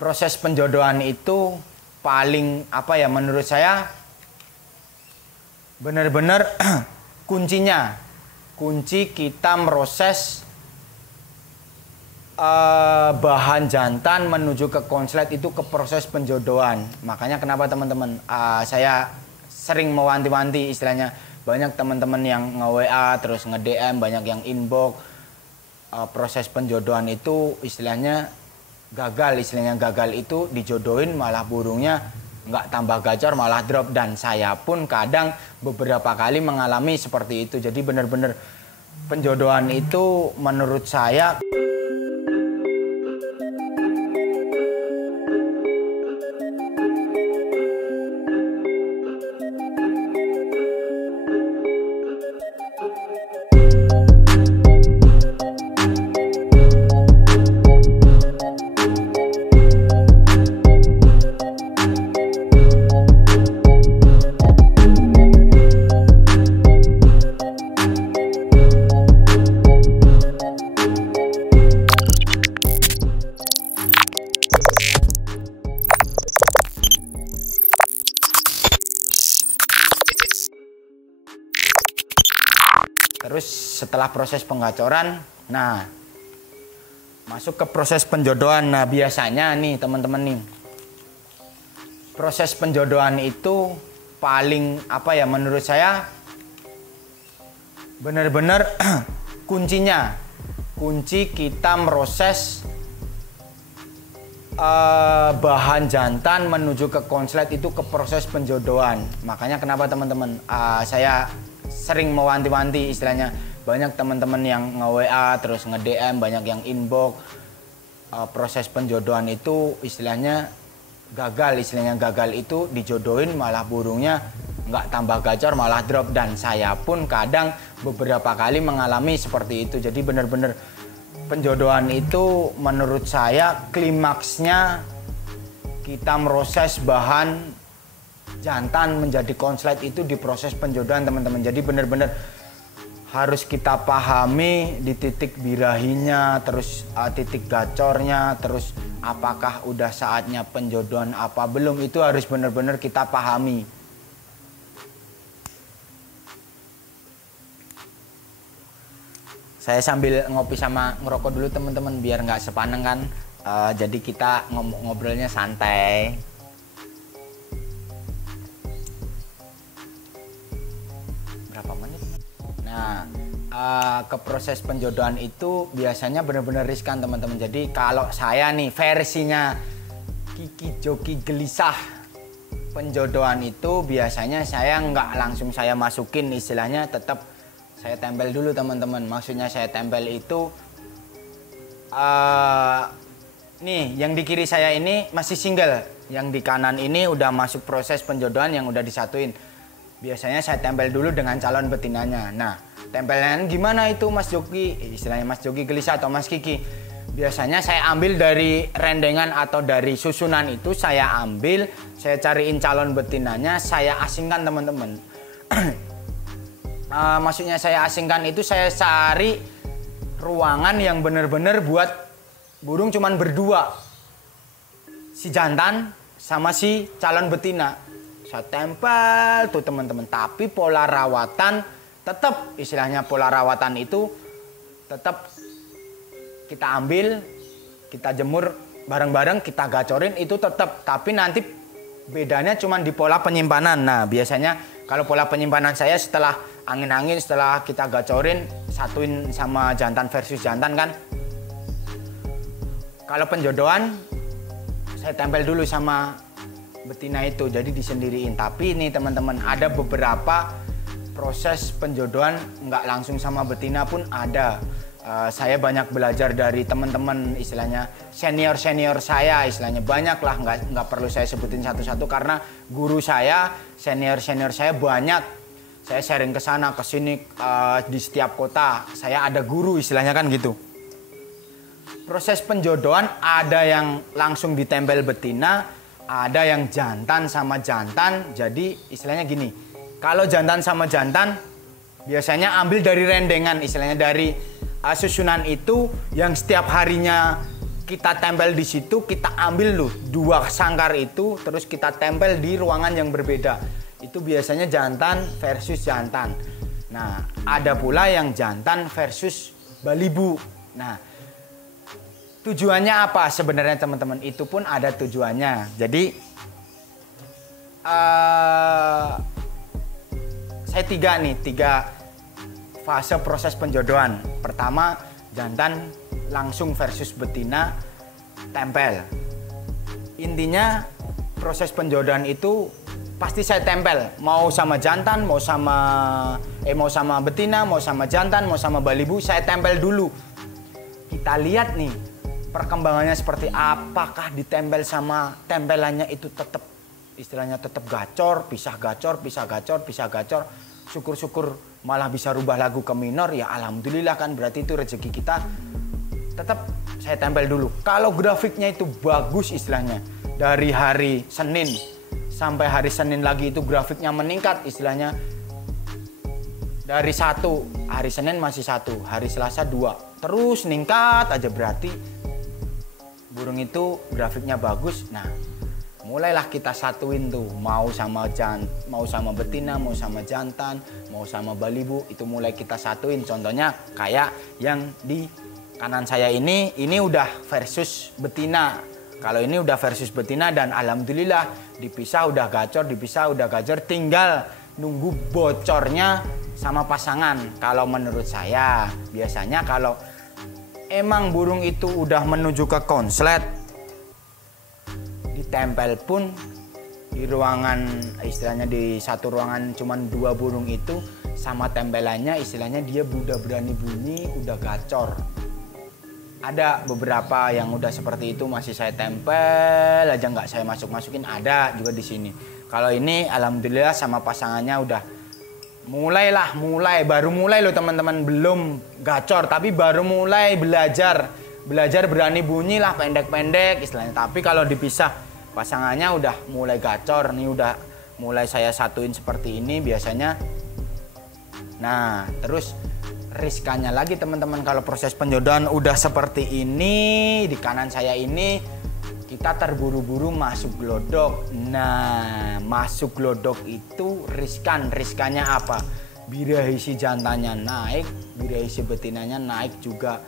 Proses penjodohan itu paling menurut saya benar-benar kunci kita meroses bahan jantan menuju ke konslet itu ke proses penjodohan. Makanya kenapa teman-teman saya sering mewanti-wanti, istilahnya banyak teman-teman yang nge-WA terus nge-DM, banyak yang inbox. Proses penjodohan itu istilahnya gagal itu dijodohin malah burungnya nggak tambah gacor malah drop, dan saya pun kadang beberapa kali mengalami seperti itu. Jadi benar-benar penjodohan itu menurut saya terus setelah proses penggacoran, nah masuk ke proses penjodohan. Nah biasanya nih teman-teman nih, proses penjodohan itu paling menurut saya benar-benar kunci kita meroses bahan jantan menuju ke konslet itu ke proses penjodohan. Makanya kenapa teman-teman saya sering mewanti-wanti, istilahnya banyak teman-teman yang nge-WA terus nge-DM, banyak yang inbox. Proses penjodohan itu istilahnya gagal itu dijodohin malah burungnya nggak tambah gacor malah drop, dan saya pun kadang beberapa kali mengalami seperti itu. Jadi benar-benar penjodohan itu menurut saya klimaksnya kita meroses bahan jantan menjadi konslet itu di proses penjodohan teman-teman. Jadi benar-benar harus kita pahami di titik birahinya, terus titik gacornya, terus apakah udah saatnya penjodohan apa belum, itu harus benar-benar kita pahami. Saya sambil ngopi sama ngerokok dulu teman-teman biar nggak sepaneng kan. Jadi kita ngobrolnya santai. Berapa menit? Nah, ke proses penjodohan itu biasanya benar-benar riskan teman-teman. Jadi kalau saya nih versinya Kiki Joki Gelisah penjodohan itu biasanya saya nggak langsung saya masukin, istilahnya tetap saya tempel dulu teman-teman. Maksudnya saya tempel itu nih yang di kiri saya ini masih single, yang di kanan ini udah masuk proses penjodohan yang udah disatuin. Biasanya saya tempel dulu dengan calon betinanya. Nah, tempelan gimana itu Mas Joki? Istilahnya Mas Joki Gelisah atau Mas Kiki. Biasanya saya ambil dari rendengan atau dari susunan itu, saya ambil, saya cariin calon betinanya, saya asingkan teman-teman. Maksudnya saya asingkan itu saya cari ruangan yang benar-benar buat burung cuman berdua, si jantan sama si calon betina. Saya tempel tuh teman-teman. Tapi pola rawatan tetap, istilahnya pola rawatan itu tetap kita ambil, kita jemur bareng-bareng, kita gacorin itu tetap. Tapi nanti bedanya cuman di pola penyimpanan. Nah biasanya kalau pola penyimpanan saya setelah angin-angin, setelah kita gacorin, satuin sama jantan versus jantan kan. Kalau penjodohan saya tempel dulu sama betina itu, jadi disendiriin. Tapi ini teman-teman, ada beberapa proses penjodohan nggak langsung sama betina pun ada. Saya banyak belajar dari teman-teman, istilahnya senior saya, istilahnya banyak lah, nggak perlu saya sebutin satu-satu karena guru saya, senior saya banyak. Saya sharing ke sana ke sini, di setiap kota saya ada guru, istilahnya kan gitu. Proses penjodohan ada yang langsung ditempel betina, ada yang jantan sama jantan. Jadi istilahnya gini, kalau jantan sama jantan biasanya ambil dari rendengan, istilahnya dari susunan itu yang setiap harinya kita tempel di situ, kita ambil loh 2 sangkar itu, terus kita tempel di ruangan yang berbeda. Itu biasanya jantan versus jantan. Nah, ada pula yang jantan versus balibu. Nah, tujuannya apa sebenarnya teman-teman? Itu pun ada tujuannya. Jadi saya tiga fase proses penjodohan. Pertama, jantan langsung versus betina tempel. Intinya proses penjodohan itu pasti saya tempel, mau sama jantan, mau sama betina, mau sama jantan, mau sama balibu, saya tempel dulu. Kita lihat nih perkembangannya seperti apakah ditempel sama tempelannya itu tetap istilahnya tetap gacor, pisah gacor, pisah gacor, pisah gacor. Syukur-syukur malah bisa rubah lagu ke minor, ya alhamdulillah kan, berarti itu rezeki kita. Tetap saya tempel dulu. Kalau grafiknya itu bagus istilahnya, dari hari Senin sampai hari Senin lagi itu grafiknya meningkat istilahnya, dari 1 hari Senin masih 1, hari Selasa 2, terus ningkat aja, berarti burung itu grafiknya bagus. Nah, mulailah kita satuin tuh, mau sama betina, mau sama jantan, mau sama balibu, itu mulai kita satuin. Contohnya kayak yang di kanan saya ini udah versus betina. Kalau ini udah versus betina dan alhamdulillah dipisah udah gacor, tinggal nunggu bocornya sama pasangan. Kalau menurut saya, biasanya kalau emang burung itu udah menuju ke konslet, ditempel pun di ruangan, istilahnya di satu ruangan cuman 2 burung itu, sama tempelannya istilahnya dia udah berani bunyi, udah gacor. Ada beberapa yang udah seperti itu masih saya tempel aja, nggak saya masukin, ada juga di sini. Kalau ini alhamdulillah sama pasangannya udah baru mulai loh teman-teman, belum gacor tapi baru mulai belajar berani bunyi lah, pendek-pendek istilahnya. Tapi kalau dipisah pasangannya udah mulai gacor, nih udah mulai saya satuin seperti ini biasanya. Nah, terus riskannya lagi teman-teman, kalau proses penjodohan udah seperti ini, di kanan saya ini kita terburu-buru masuk glodok. Nah, masuk glodok itu riskannya apa? Birahi si jantannya naik, birahi si betinanya naik juga,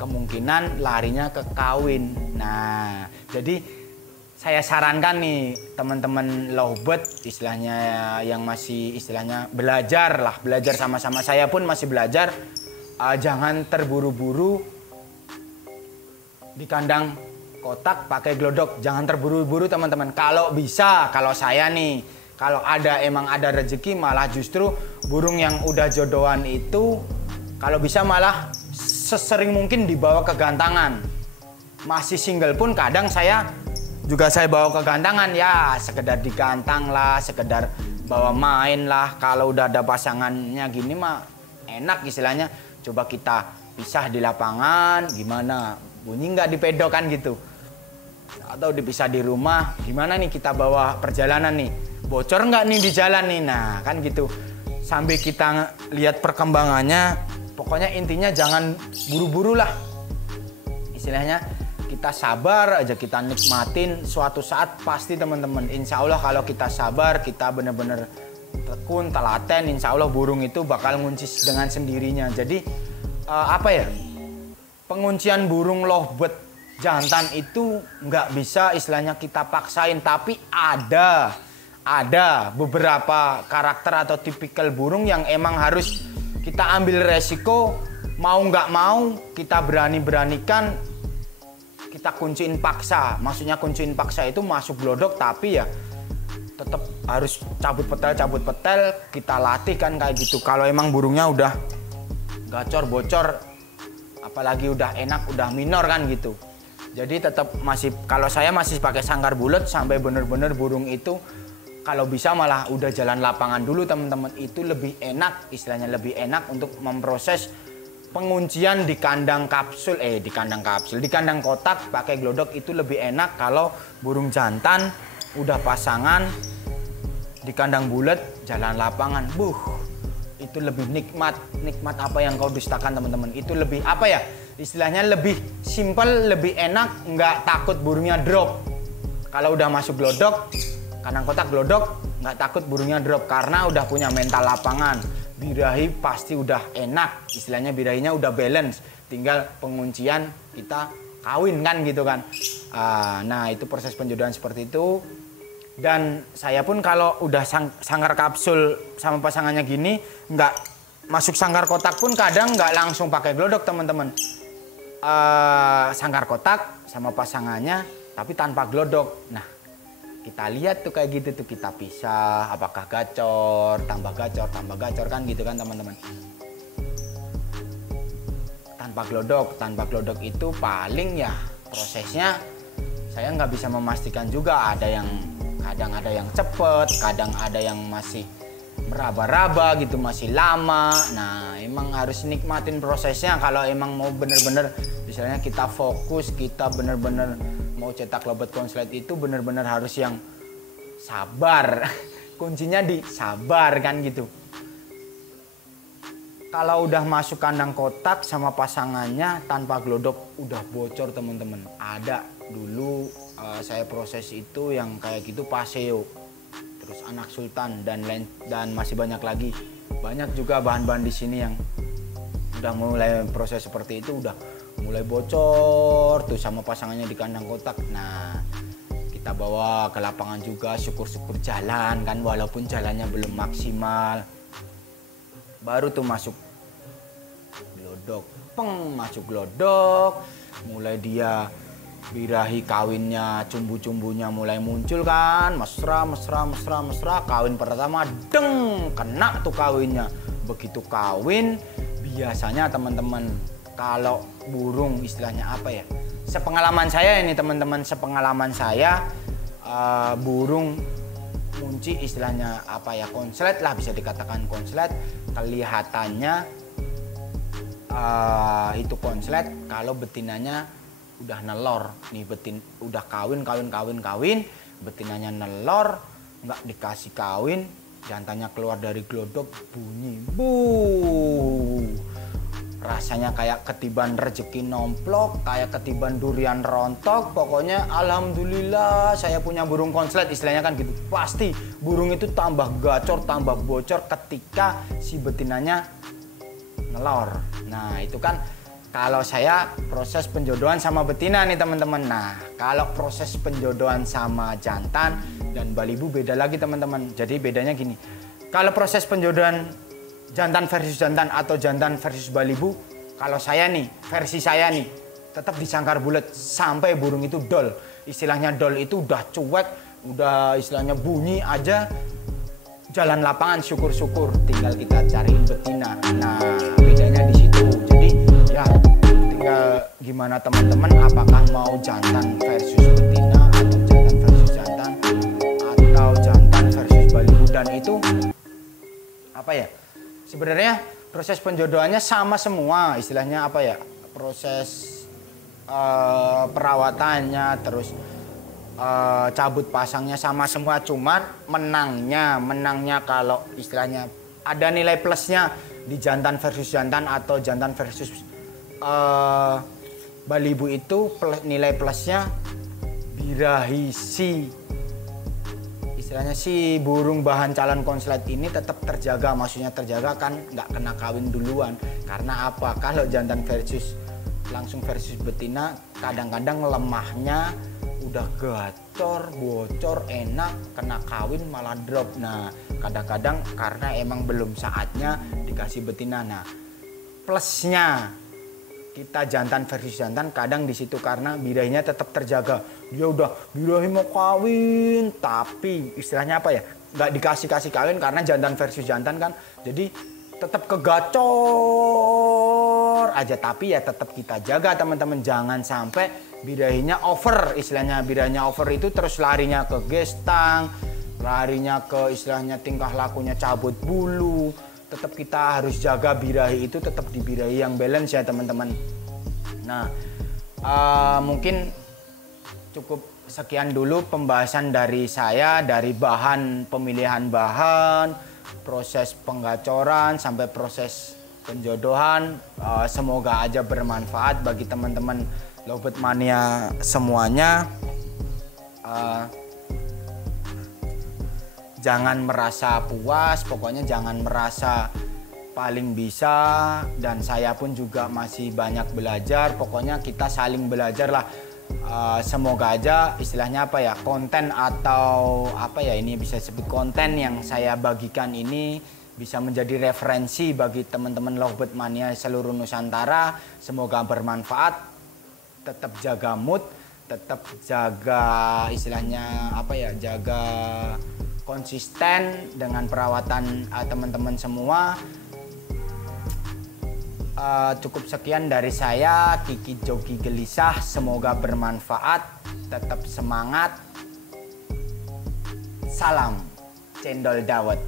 kemungkinan larinya ke kawin. Nah, jadi saya sarankan nih teman-teman lovebird istilahnya yang masih istilahnya belajar sama-sama, saya pun masih belajar, jangan terburu-buru di kandang kotak pakai glodok, jangan terburu-buru teman-teman. Kalau bisa, kalau saya nih, kalau emang ada rezeki, malah justru burung yang udah jodohan itu kalau bisa malah sesering mungkin dibawa ke gantangan. Masih single pun kadang saya bawa ke gantangan, ya sekedar digantang lah, sekedar bawa main lah. Kalau udah ada pasangannya gini mah enak istilahnya, coba kita pisah di lapangan, gimana, bunyi nggak di pedokan gitu, atau dipisah di rumah, gimana nih kita bawa perjalanan nih, bocor nggak nih di jalan nih, nah kan gitu. Sambil kita lihat perkembangannya, pokoknya intinya jangan buru-buru lah istilahnya. Kita sabar aja, kita nikmatin, suatu saat pasti teman-teman, insya Allah kalau kita sabar, kita bener-bener tekun, telaten, insya Allah burung itu bakal ngunci dengan sendirinya. Jadi penguncian burung lovebird jantan itu nggak bisa istilahnya kita paksain, tapi ada beberapa karakter atau tipikal burung yang emang harus kita ambil resiko, mau nggak mau kita beranikan, kita kunciin paksa. Maksudnya kunciin paksa itu masuk glodok, tapi ya tetap harus cabut petel, kita latih kan kayak gitu. Kalau emang burungnya udah gacor, bocor, apalagi udah enak, udah minor kan gitu. Jadi tetap kalau saya masih pakai sangkar bulat sampai bener-bener burung itu kalau bisa malah udah jalan lapangan dulu teman-teman. Itu lebih enak, istilahnya lebih enak untuk memproses penguncian di kandang kotak pakai glodok. Itu lebih enak kalau burung jantan udah pasangan di kandang bulat jalan lapangan. Itu lebih nikmat apa yang kau dustakan teman-teman. Itu lebih istilahnya lebih simpel, lebih enak, nggak takut burungnya drop. Kalau udah masuk glodok, kandang kotak glodok, nggak takut burungnya drop karena udah punya mental lapangan. Birahi pasti udah enak, istilahnya birahinya udah balance, tinggal penguncian kita kawin kan gitu kan. Nah itu proses penjodohan seperti itu. Dan saya pun kalau udah sangkar kapsul sama pasangannya gini, nggak masuk sangkar kotak pun kadang nggak langsung pakai glodok teman-teman. Sangkar kotak sama pasangannya tapi tanpa glodok. Nah kita lihat tuh kayak gitu tuh, kita pisah apakah gacor, tambah gacor kan gitu kan teman-teman. Tanpa glodok itu paling ya prosesnya saya nggak bisa memastikan juga, kadang ada yang cepet, kadang ada yang masih meraba-raba gitu, masih lama. Nah emang harus nikmatin prosesnya kalau emang mau bener-bener misalnya kita fokus, kita bener-bener mau cetak lobet konslet itu bener-bener harus yang sabar. Kuncinya di sabar kan gitu. Kalau udah masuk kandang kotak sama pasangannya tanpa glodok udah bocor teman-teman. Ada dulu saya proses itu yang kayak gitu Paseo, terus anak sultan dan masih banyak lagi. Banyak juga bahan-bahan di sini yang udah mulai proses seperti itu, udah mulai bocor tuh sama pasangannya di kandang kotak. Nah kita bawa ke lapangan juga, syukur-syukur jalan kan, walaupun jalannya belum maksimal. Baru tuh masuk glodok, masuk glodok, mulai dia birahi kawinnya, cumbu-cumbunya mulai muncul kan, mesra, kawin pertama, deng, kena tuh kawinnya. Begitu kawin, biasanya teman-teman kalau burung istilahnya apa ya, sepengalaman saya ini teman-teman, burung munci istilahnya apa ya, konslet lah, bisa dikatakan konslet. Kelihatannya itu konslet kalau betinanya udah nelor nih, udah kawin, betinanya nelor, nggak dikasih kawin, jantannya keluar dari glodok bunyi bu, rasanya kayak ketiban rezeki nomplok, kayak ketiban durian rontok. Pokoknya alhamdulillah saya punya burung konslet istilahnya kan gitu. Pasti burung itu tambah gacor, tambah bocor ketika si betinanya nelor. Nah itu kan kalau saya proses penjodohan sama betina nih teman-teman. Nah kalau proses penjodohan sama jantan dan balibu beda lagi teman-teman. Jadi bedanya gini, kalau proses penjodohan jantan versus jantan atau jantan versus balibu, kalau saya nih, versi saya nih, tetap disangkar bulat sampai burung itu dol. Istilahnya dol itu udah cuek, udah istilahnya bunyi aja, jalan lapangan syukur-syukur, tinggal kita cariin betina. Nah bedanya di situ. Jadi ya tinggal gimana teman-teman, apakah mau jantan versus betina atau jantan versus jantan atau jantan versus balibu. Dan itu apa ya, sebenarnya proses penjodohannya sama semua, istilahnya apa ya, proses perawatannya, terus cabut pasangnya sama semua. Cuman menangnya kalau istilahnya ada nilai plusnya di jantan versus jantan atau jantan versus balibu itu nilai plusnya birahi istilahnya si burung bahan calon konslet ini tetap terjaga, maksudnya terjaga kan nggak kena kawin duluan. Karena apa? Kalau jantan versus langsung versus betina, kadang-kadang lemahnya udah gacor, bocor, enak, kena kawin malah drop. Nah kadang-kadang karena emang belum saatnya dikasih betina. Nah plusnya kita jantan versus jantan kadang di situ karena birahinya tetap terjaga. Dia udah birahi mau kawin tapi istilahnya apa ya, nggak dikasih kawin karena jantan versus jantan kan, jadi tetap kegacor aja. Tapi ya tetap kita jaga teman-teman, jangan sampai birahinya over. Istilahnya birahinya over itu terus larinya ke gestang, larinya ke istilahnya tingkah lakunya cabut bulu. Tetap kita harus jaga birahi itu tetap di birahi yang balance ya teman-teman. Nah mungkin cukup sekian dulu pembahasan dari saya, dari bahan, pemilihan bahan, proses penggacoran sampai proses penjodohan. Semoga aja bermanfaat bagi teman-teman Lovebird Mania semuanya. Jangan merasa puas, pokoknya jangan merasa paling bisa, dan saya pun juga masih banyak belajar. Pokoknya kita saling belajar lah. Semoga aja istilahnya apa ya, konten atau apa ya, ini bisa sebut konten yang saya bagikan ini bisa menjadi referensi bagi teman-teman Lovebird Mania seluruh Nusantara. Semoga bermanfaat. Tetap jaga mood, tetap jaga istilahnya apa ya, jaga konsisten dengan perawatan teman-teman semua. Cukup sekian dari saya, Kiki Jogi Gelisah. Semoga bermanfaat, tetap semangat. Salam Cendol Dawet.